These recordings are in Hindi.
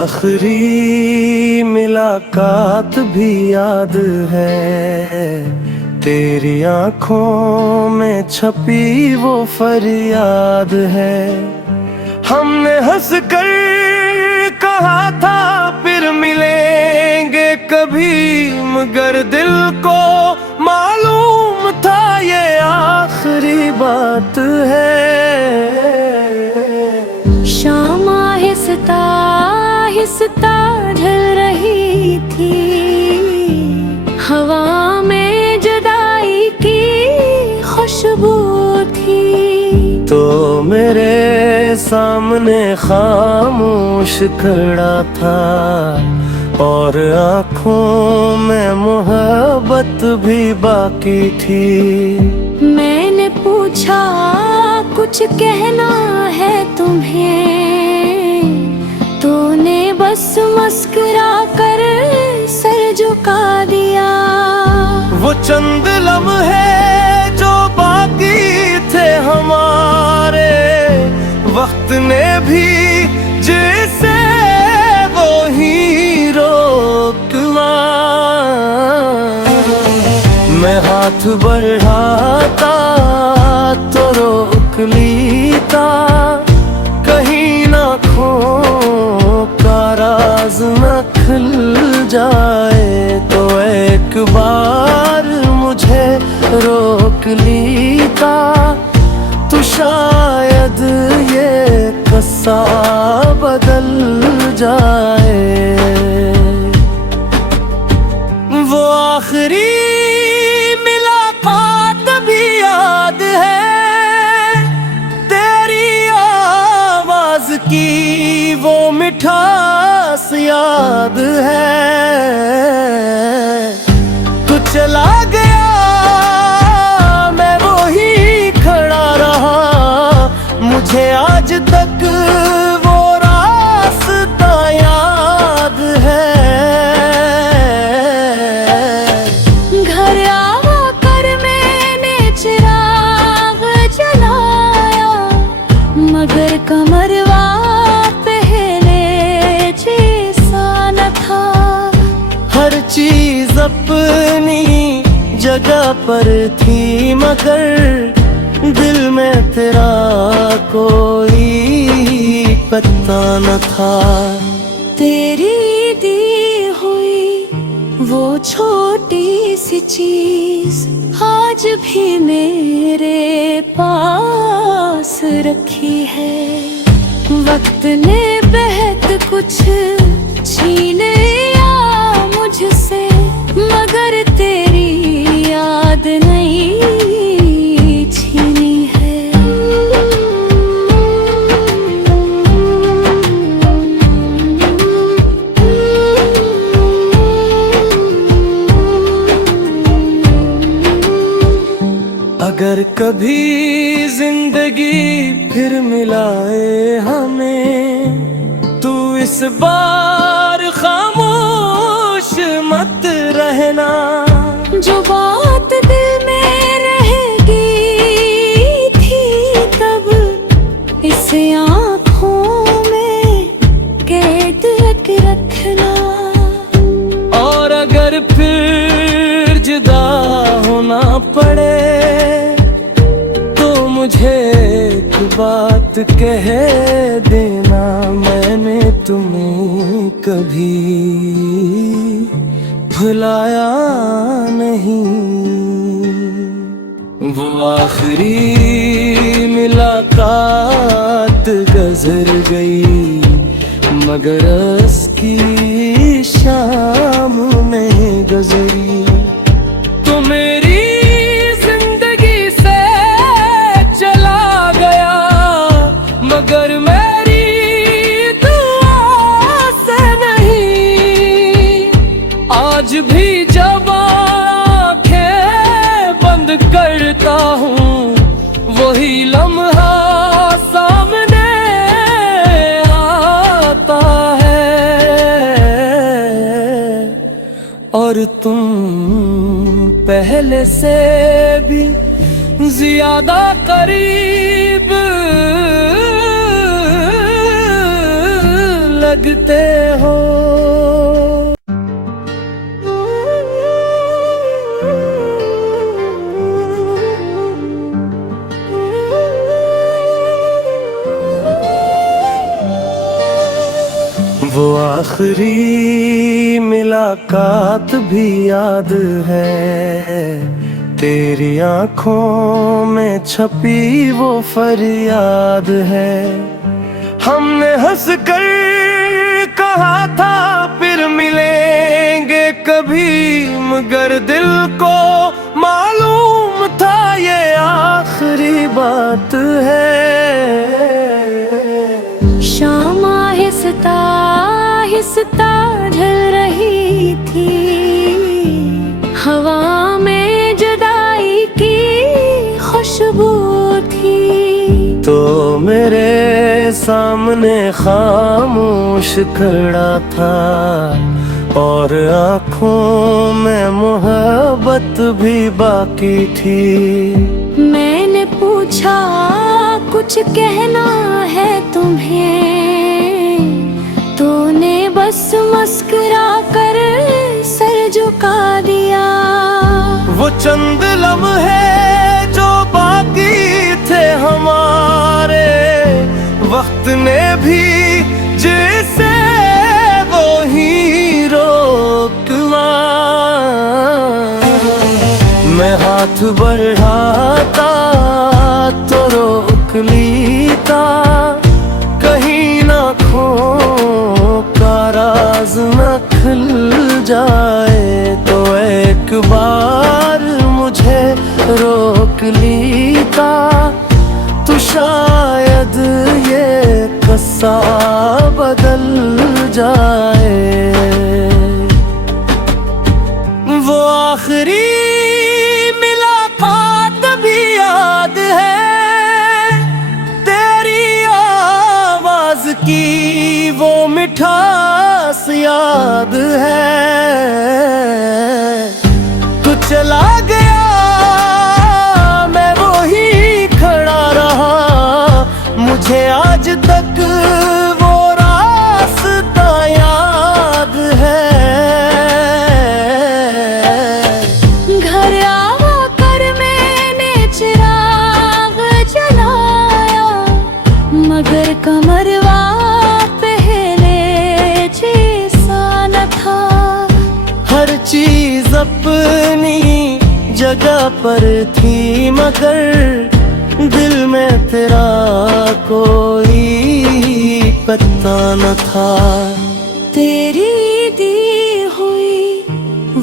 आखिरी मुलाकात भी याद है, तेरी आंखों में छपी वो फरियाद है। हमने हंस कर कहा था फिर मिलेंगे कभी, मगर दिल को मालूम था ये आखिरी बात है। शाम आहिस्ता आहिस्ता ढल रही थी, हवा में जुदाई की खुशबू थी। तो मेरे सामने खामोश खड़ा था, और आँखों में मोहब्बत भी बाकी थी। मैंने पूछा कुछ कहना है तुम्हें, तूने बस मुस्कुरा कर सर झुका दिया। वो चंद लम्हे जो बाकी थे हमारे, वक्त ने भी जैसे वो ही रोकवा। मैं हाथ बढ़ाता तो रोक लीता, कहीं ना खो का राज न खुल जाए। तो एक बार मुझे रोक लीता, तो शायद ये कस्सा बदल जाए। वो आखिरी मुलाकात भी याद है, तेरी आवाज की वो मिठास याद है। तू चला गया, मैं वो ही खड़ा रहा, मुझे आज तक वो रास्ता याद है। घर आकर मैंने चिराग जलाया, मगर कमरवा पहले जैसा न था। हर चीज अपनी जगह पर थी, मगर दिल में तेरा कोई पता न था। तेरी दी हुई वो छोटी सी चीज आज भी मेरे पास रखी है। वक्त ने बहुत कुछ छीन लिया मुझसे, मगर तेरी याद नहीं छीनी है। अगर कभी जिंदगी फिर मिलाए हमें, तू इस बार खामोश मत रहना। जो बात दिल में रहेगी थी तब, इसे आँखों में कैद के रखना। और अगर फिर जुदा होना पड़े, तो मुझे एक बात कह देना, मैंने तुम्हें कभी भुलाया नहीं। वो आखिरी मुलाकात गुजर गई, मगर उसकी शाम में गुजरी। तो मेरी जिंदगी से चला गया, मगर मेरी दुआ से नहीं। आज भी जब आँखें बंद करता हूँ, वही लम्हा सामने आता है। और तुम पहले से भी ज्यादा करीब लगते हो। वो आखिरी मुलाकात भी याद है, तेरी आंखों में छपी वो फरियाद है। हमने हंस कर कहा था फिर मिलेंगे कभी, मगर दिल को मालूम था ये आखिरी बात है। शाम आहिस्ता आहिस्ता ढल रही थी, हवा में जुदाई की खुशबू थी। तो मेरे सामने खामोश खड़ा था, और आँखों में मोहब्बत भी बाकी थी। मैंने पूछा कुछ कहना है तुम्हें, तूने बस मुस्कुरा कर सर झुका दिया। वो चंद लम्हे जो बाकी थे हमारे, वक्त ने भी जैसे वो ही रोकवा। मैं हाथ बढ़ाता तो रोक लीता, कहीं ना खो का राज न खुल जाए। तो एक बार मुझे रोक लीता, तो शायद ये किस्सा बदल जाए। वो आखिरी मुलाकात भी याद है, तेरी आवाज की वो मिठास याद है। तू चला गया, मैं वही खड़ा रहा, मुझे आज तक वो रास्ता याद है। घर आकर मैंने चिराग जलाया, मगर कमरवा पहले जैसा न था। हर चीज अपनी जगह पर थी, मगर दिल में तेरा कोई पता न था। तेरी दी हुई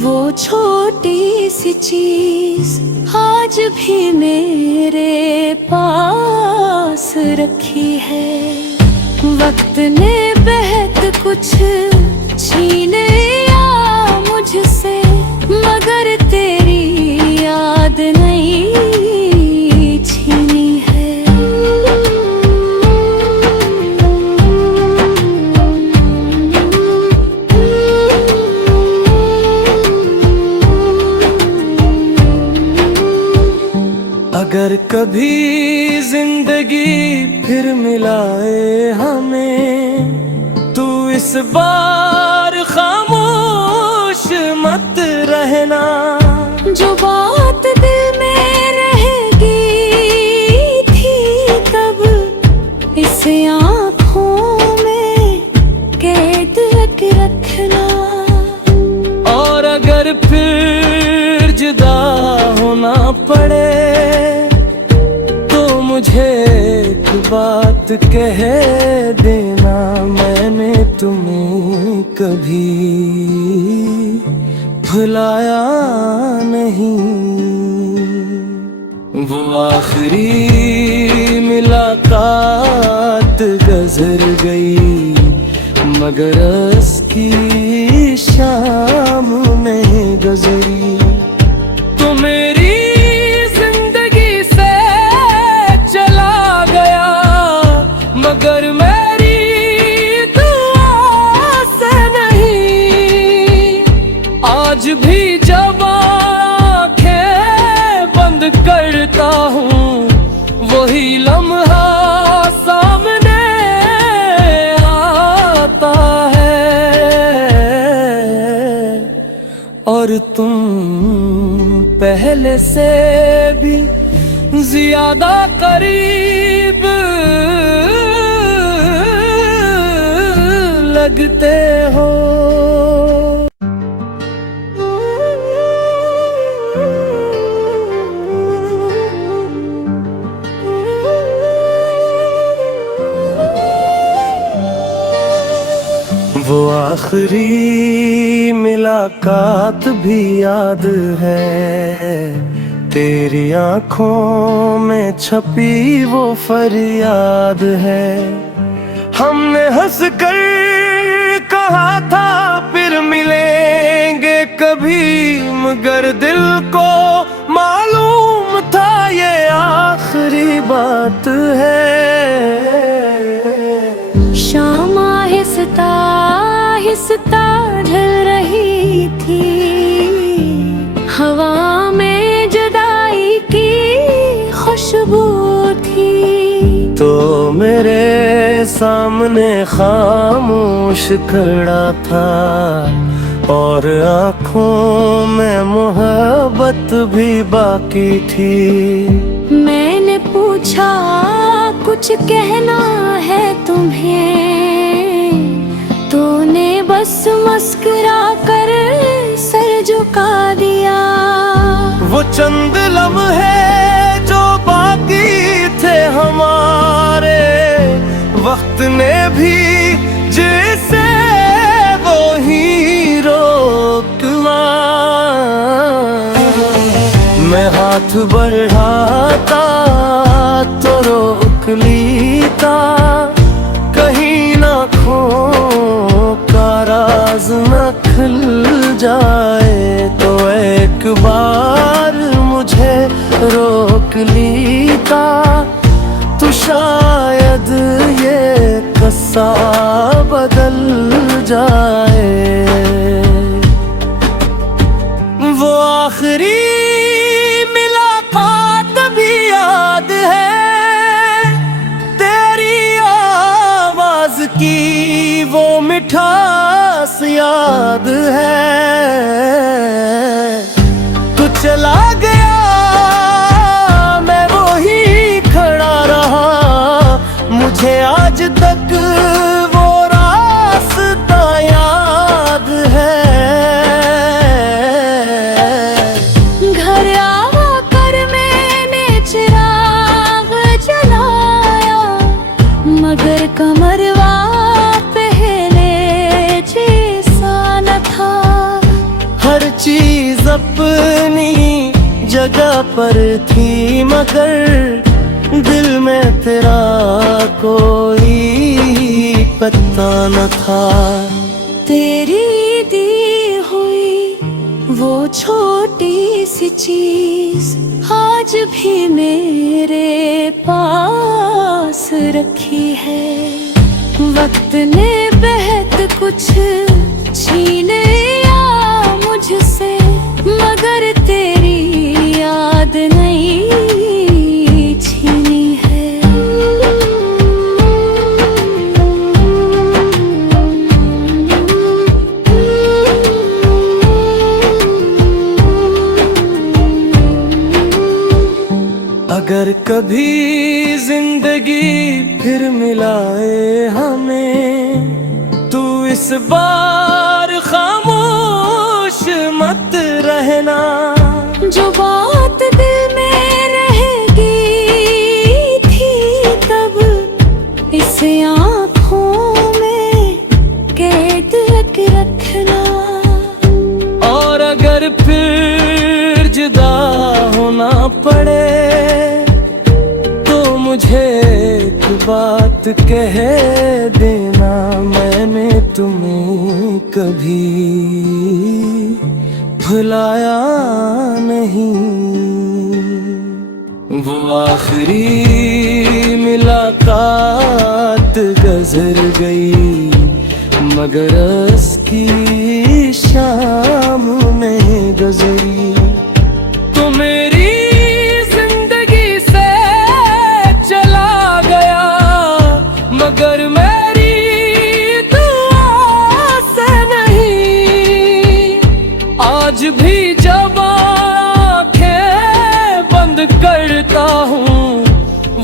वो छोटी सी चीज आज भी मेरे पास रखी है। वक्त ने बहुत कुछ छीन लिया मुझसे, मगर तेरी याद नहीं छीनी है। अगर कभी जिंदगी फिर मिलाए हमें, तू इस बार खामोश मत रहना। जो बात दिल में रहेगी थी तब, इस आँखों में कैद रखना। और अगर फिर जुदा होना पड़े, तो मुझे एक बात कह देना, मैंने तुम्हें कभी भुलाया नहीं। वो आखिरी मुलाकात गुजर गई, मगर उसकी शाम नहीं गुजरी। तो मेरी जिंदगी से चला गया, मगर मेरी दुआ से नहीं। आज भी जब आँखें बंद करता हूँ, वही लम्हा सामने आता और तुम पहले से भी ज्यादा करीब लगते हो। वो आखिरी मुलाकात भी याद है, तेरी आंखों में छपी वो फरियाद है। हमने हंस कर कहा था फिर मिलेंगे कभी, मगर दिल को मालूम था ये आखिरी बात है। शाम आहिस्ता आहिस्ता ढल रही थी, हवा में जुदाई की खुशबू थी। तो मेरे सामने खामोश खड़ा था, और आँखों में मोहब्बत भी बाकी थी। मैंने पूछा कुछ कहना है तुम्हें, तूने बस मुस्कुरा कर सर झुका दिया। वो चंद लम्हे जो बाकी थे हमारे, वक्त ने भी जैसे वो ही रोकवा। मैं हाथ बढ़ाता तो रोक लीता, कहीं ना खो का राज न खुल जाए। तो एक बार मुझे रोक लीता, तो शायद ये कस्सा बदल जाए। वो आखिरी मुलाकात भी याद है, तेरी आवाज की वो मिठास याद है। तू चला गया, मैं वो ही खड़ा रहा, मुझे आज तक वो रास्ता याद है। घर आकर मैंने चिराग जलाया, मगर कमरवा पहले जैसा न था। हर चीज अपनी जगह पर थी, मगर दिल में तेरा कोई पता न था। तेरी दी हुई वो छोटी सी चीज आज भी मेरे पास रखी है। वक्त ने बेहद कुछ छीन लिया मुझसे, मगर तेरी याद नहीं छीनी है। अगर कभी जिंदगी फिर मिलाए हमें, तू इस बार खामोश मत रहना। जो बात दिल में रहेगी थी तब, इस आँखों में कैद रखना। और अगर फिर जुदा होना पड़े, तो मुझे एक बात कह देना, मैंने तुम्हें कभी भुलाया नहीं। वो आखिरी मुलाकात गुजर गई, मगर उसकी शाम नहीं गुजरी। तो मेरी जिंदगी से चला गया, मगर मेरी दुआ से नहीं। आज आज भी जब आंखें बंद करता हूँ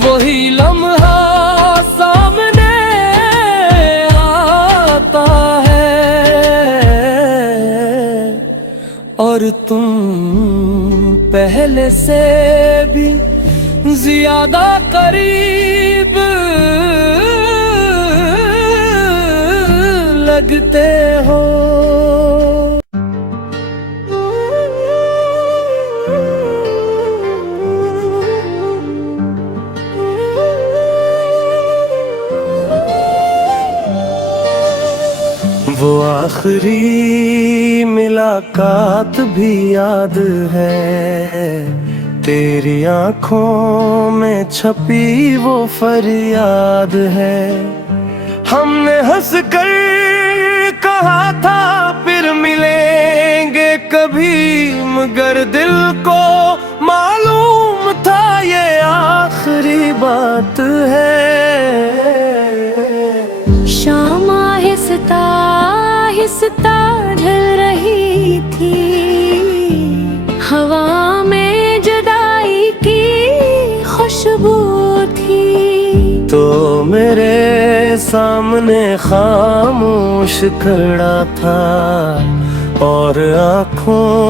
वही लम्हा सामने आता है, और तुम पहले से भी ज्यादा करीब लगते हो। वो आखिरी मुलाकात भी याद है, तेरी आंखों में छपी वो फरियाद है। हमने हंस कर कहा था फिर मिलेंगे कभी, मगर दिल को मालूम था ये आखिरी बात है। शाम आहिस्ता आहिस्ता ढल रही थी, हवा में जुदाई की खुशबू थी। तो मेरे सामने खामोश खड़ा था और आँखों